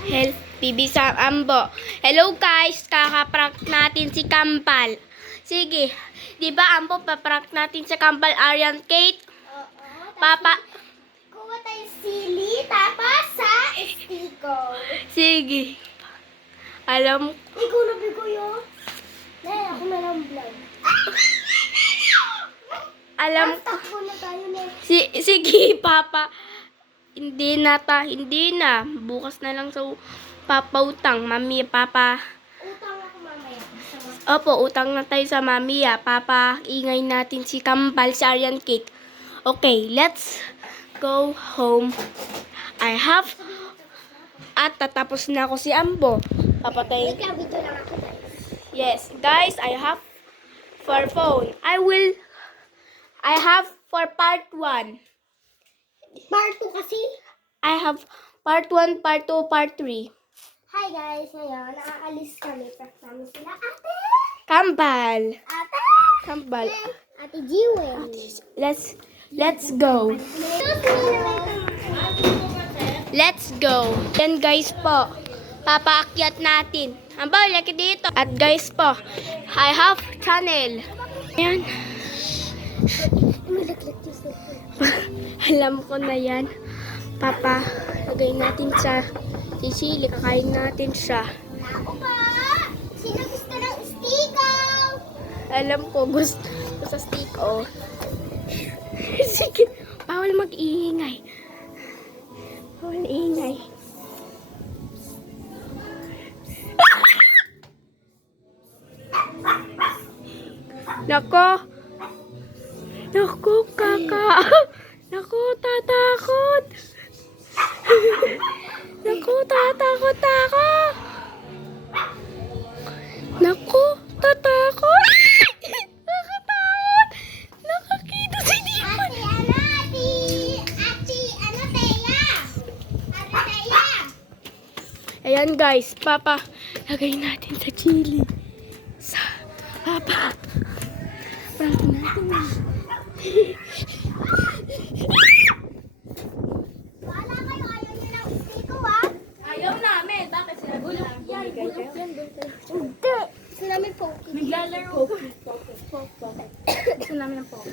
Bibi sa Ambo. Hello guys, kakaprank natin si Kambal. Sige, di ba Ambo, paprank natin si Kambal, Aryan, Kate? Oo. Papa. Kuha tayo sili, tapos sa estiko. Sige. Alam, Ikaw na bigo yun. Dahil ako na lang vlog. alam ko. Takbo na tayo na. Sige, Papa. Hindi na. Bukas na lang sa Papa utang. Mami, Papa. Utang ako mamaya. Opo, utang na tayo sa Mami, Papa. Ingay natin si Kambal, si Aryan, Kate. Okay, let's go home. I have... At tatapos na ako si Ambo. Papatay. Wait lang, video lang ako. Yes, guys, I have for phone. I have for part 1. Part 2 kasi. I have part 1, part 2, part 3. Hi guys, ngayon nakaalis kami. Prank namin sila. Ate! Kambal. Ate! Kambal. Ate Jewel. Let's go. Let's go. Yan guys po. Papaakyat natin. Ambo, laki dito. At guys po, I have channel. Yan. Alam ko na yan. Papa, lagay natin sa sisili. Kakain natin siya. Ako pa! Sino gusto ng estikaw? Alam ko, gusto sa stick, oh. Sige, bawal mag-iingay. Bawal ingay. Nako. Nako, kaka. Nako, tatakot. Nako, tatakot ako. Nako, tatakot. Nakatakot. Nakakita si Dipa. Ate Teya! Ayan guys, Papa, lagay natin sa chili. Papa, prank natin. Wala kayo, ayaw nyo ng estiko ah? Ayaw namin. Bakit sila gulong? Hindi. Gusto namin poke. Naglalaro. Gusto namin ng poke.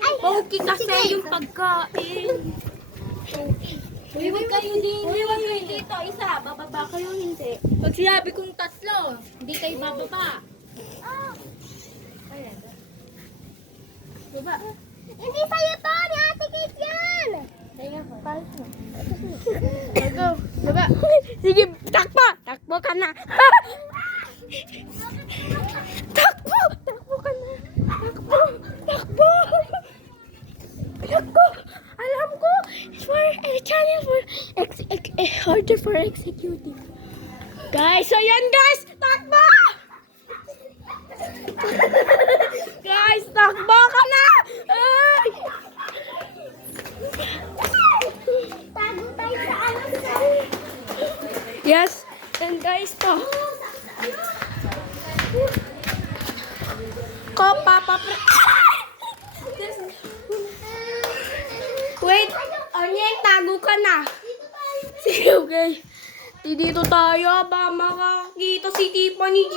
Ay! Poke kasi Sige. yung pagkain. Huwag kayo din. Huwag kayo dito. Isa, bababa kayo hindi. Pag sinabi kong tatlo, hindi kayo bababa. Oh, Baba. hindi sa'yo to! Ni Ate Kate yan! Go. Baba. Sige, takbo. Takbo ka na. Takbo. Takbo ka na. Takbo. Takbo. Takbo. Alam ko. For a channel for order for executing. Guys, so yan guys. Takbo. Guys, takbo ka na. Ay. Tago tayo sa ano sa... Yes. And guys, to. Ko, Papa. Wait. Onyeng, tago ka na. Sige, okay. Dito tayo. Ba makakita si Tiffany G.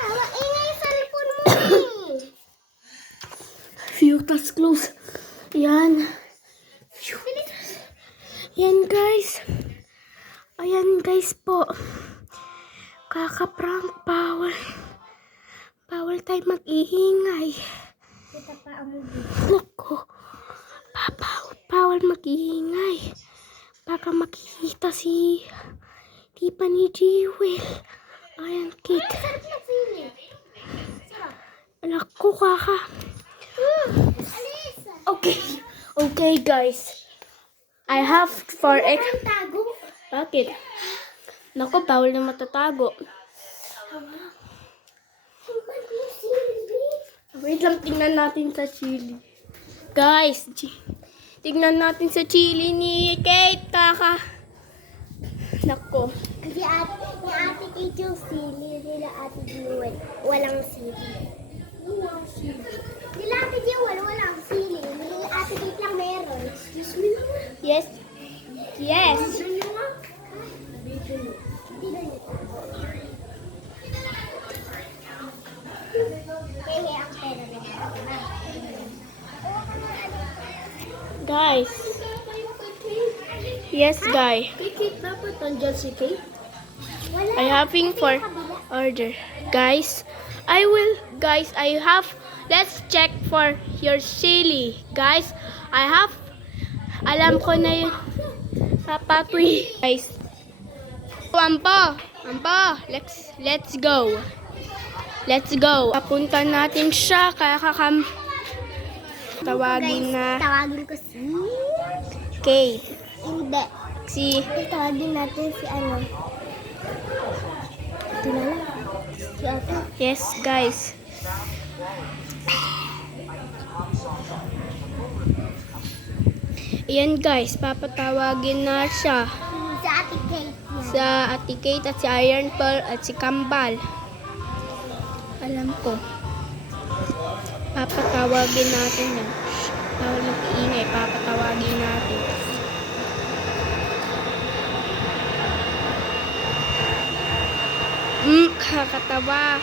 Maingay yung cellphone mo eh! Few tas close. Yan. Yan guys. Ayan guys po. Kakaprank. Bawal. Bawal tayo mag-iingay. Kita pa ang movie. Naku. Bawal mag-iingay. Baka makikita si Tiffany Jewel. Ayan, Kate. Sarap na sili. Sarap. Naku, kaka. Alisa! Okay guys. I have for Ang tago. Bakit? Naku, bawal na matatago. Wait lang, tingnan natin sa chili. Guys, tingnan natin sa chili ni Kate, kaka. Naku. Kasi ni Ate Kate yung sili, nila Ate Jewel, walang sili. Nila Ate Jewel, walang sili. Nila Ate Kate lang meron. Excuse me naman. Yes. Kaya ang pera na. Guys. Yes, guy. Kate, dapat nandiyan si Kate? Wala. I having for order. Guys, I have, let's check for your chili. Guys, alam ko na yun. Papatoy. Guys. Ampo, let's go. Let's go. Papunta natin siya, kaya tawagin na Tawagin ko si... Kate. Hindi. Si, Tawagin natin si ano. Ito na lang. Si Ate. yes guys. Ayan guys, papatawagin na siya. Si Ate Kate. Sa Ate Kate at si Iron Pearl at si Kambal. Alam ko. Papatawagin natin yan. Bawal mag-iingay, papatawagin natin. Kakatawa.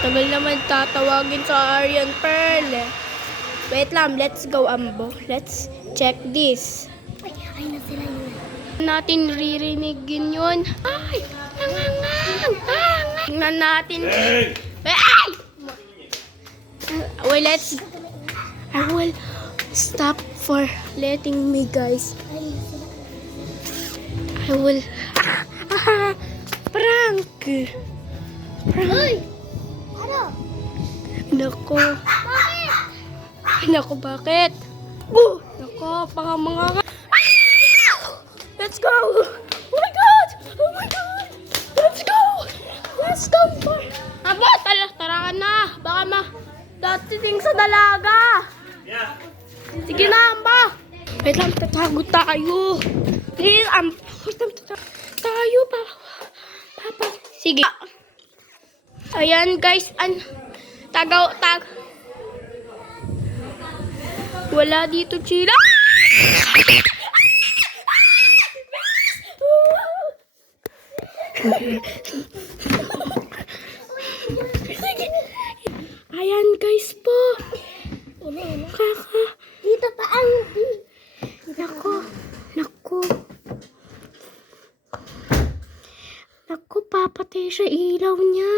Tagal naman tatawagin sa Iron Pearl. Wait lang, let's go Ambo. Let's check this. Ay na sila yun. Natin ririnigin yun. Ay! Nangangang! Tingnan natin. Ay! Well, I will stop for letting me, guys. Ay na sila. I will... Prank! Uy! Ano? Nako. Bakit? Nako, bakit? Nako, mga... Let's go! Oh my God! Oh my God! Let's go! Let's go! Abo, tara ka na. Baka datiting sa dalaga. Yeah. Sige na, Amba. Wait lang, tatago tayo. Please, tayo pa. Papa. Sige. Ayan, guys. Wala dito, Chila. Ayan, guys po. Dito pa ang... Naku, papatay siya ilaw niya.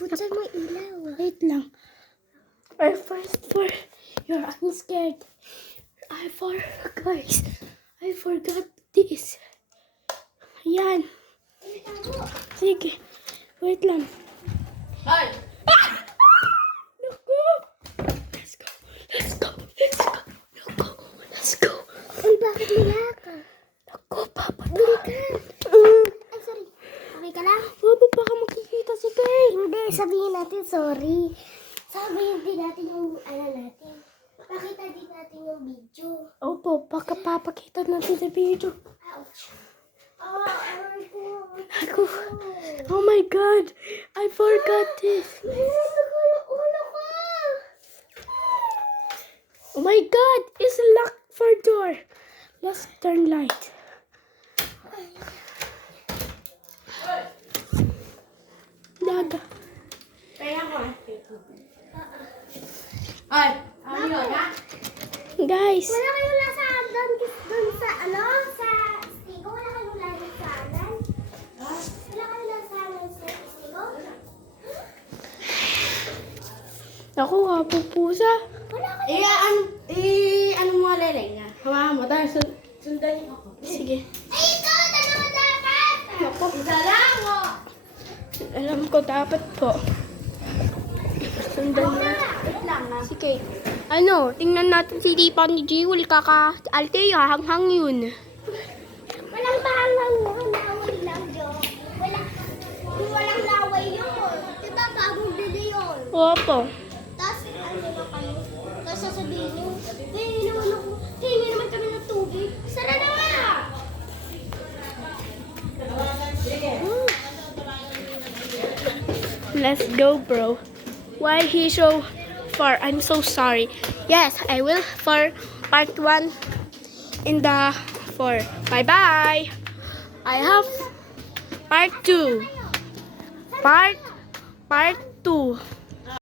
Butsan mo ilaw. Wait lang. Our first for you're scared. Guys. I forgot this. Ayan. Sige. Wait lang. Hi. Naku. Let's go. Ay, bakit nila ka? Naku, papatay. Ay, sorry. Okay ka lang? Wabo, baka makikita si Kay. Hindi, sabihin natin sorry. Sabihin din natin yung natin. Pakita din natin yung video. Opo, baka papakita natin sa video. Ouch. Aray ko. Naku. Oh my God. I forgot this. Ulo ko. Oh my God. It's locked for door. Let's turn light. Daga. Ay, ano yun, ha? Guys. Wala kayong lasa doon sa sa stigo? Wala kayong lasanan? Wala kayong lasanan sa stigo? Ako nga, pupusa. Wala kayo. Ano mo alelay nga? Hawakan mo, dahil sundan niyo ako. Sige. Ay, ito! Dalawa dapat! Ako. Isa lang, oh. Alam ko dapat po. Sundan na. Wait lang, ha? Si Kate. Ano, tingnan natin si Lipa ni Jewel. Kaka-alte, hanghang yun. Walang bahalang yun. Laway lang yun. Walang laway yun. Diba bagong bili yun? Opo. Tapos, tapos sasabihin nyo, hingi naman kami ng tubig. Sara na nga! Let's go, bro. Why he so far? I'm so sorry. Yes, I will for part 1 in the 4. Bye-bye! I have part 2. Part 2.